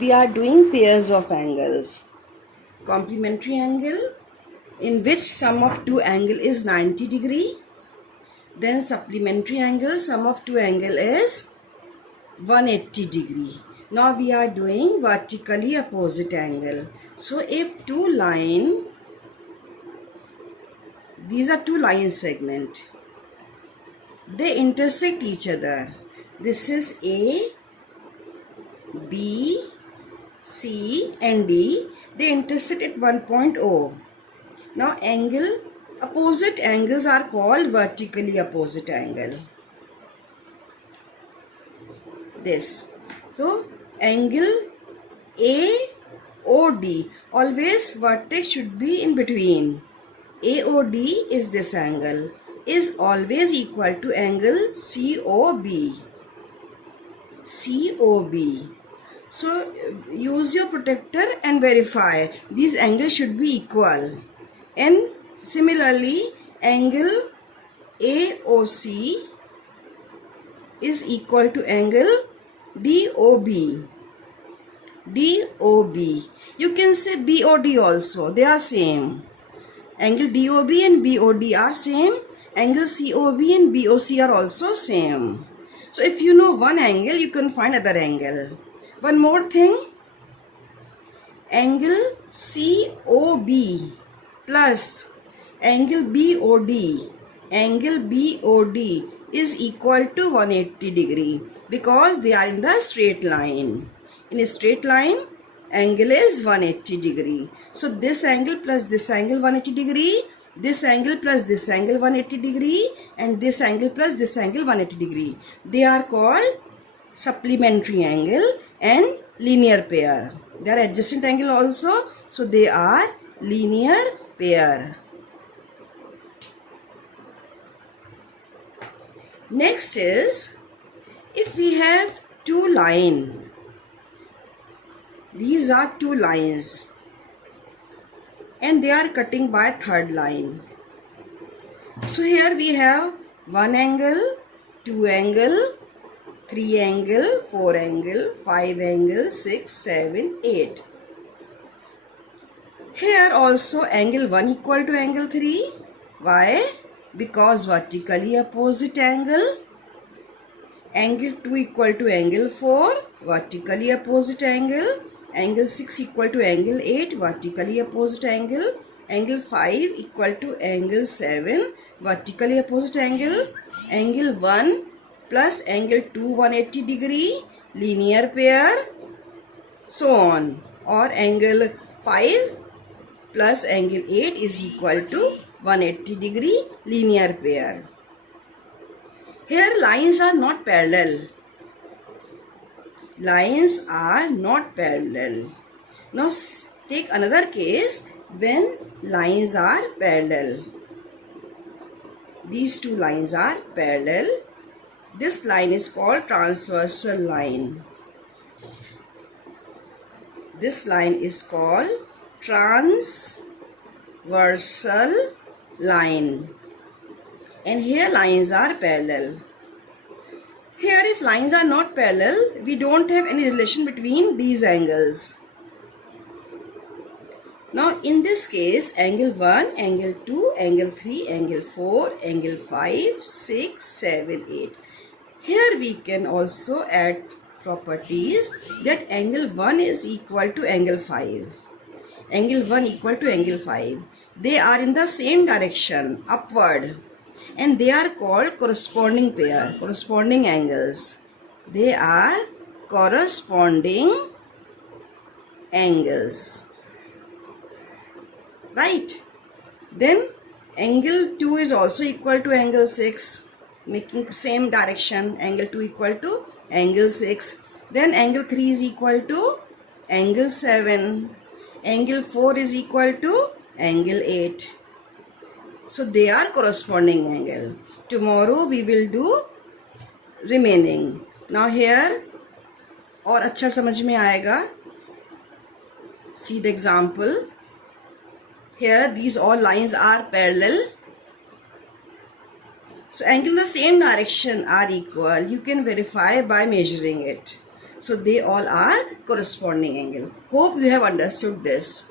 we are doing pairs of angles. Complementary angle, in which sum of two angle is 90 degree. Then supplementary angle, sum of two angle is 180 degree. Now we are doing vertically opposite angle. So if two line, these are two line segment, they intersect each other. This is A, B, C and D. They intersect at one point O. Now opposite angles are called vertically opposite angle. This. So angle AOD, always vertex should be in between. AOD is this angle, is always equal to angle COB. COB. So use your protractor and verify these angles should be equal. And similarly, angle AOC is equal to angle DOB. DOB. You can say BOD also. They are same. Angle DOB and BOD are same. Angle COB and BOC are also same. So if you know one angle, you can find other angle. One more thing. Angle COB plus angle BOD. Angle BOD is equal to 180 degree because they are in the straight line. In a straight line, angle is 180 degree. So this angle plus this angle 180 degree, this angle plus this angle 180 degree, and this angle plus this angle 180 degree. They are called supplementary angle and linear pair. They are adjacent angle also, so they are linear pair. Next is, if we have two lines, these are two lines and they are cutting by third line. So here we have one angle, two angle, three angle, four angle, five angle, 6, 7, 8. Here also angle 1 equal to angle 3. Why? Because vertically opposite angle. Angle 2 equal to angle 4, vertically opposite angle. Angle 6 equal to angle 8, vertically opposite angle. Angle 5 equal to angle 7, vertically opposite angle. Angle 1 plus angle 2, 180 degree, linear pair, so on. Or angle 5 plus angle 8 is equal to 180 degree, linear pair. Here lines are not parallel. Lines are not parallel. Now take another case when lines are parallel. These two lines are parallel. This line is called transversal line. This line is called transversal line. And here lines are parallel. Here if lines are not parallel, we don't have any relation between these angles. Now in this case, angle 1, angle 2, angle 3, angle 4, angle 5, 6, 7, 8. Here we can also add properties that angle 1 is equal to angle 5. Angle 1 equal to angle 5. They are in the same direction, upward. And they are called corresponding pair, corresponding angles. They are corresponding angles. Right? Then angle 2 is also equal to angle 6, making same direction. Angle 2 equal to angle 6. Then angle 3 is equal to angle 7. Angle 4 is equal to angle 8. So they are corresponding angle. Tomorrow we will do remaining. Now here और अच्छा समझ में आएगा. See the example. Here these all lines are parallel. So angle in the same direction are equal. You can verify by measuring it. So they all are corresponding angle. Hope you have understood this.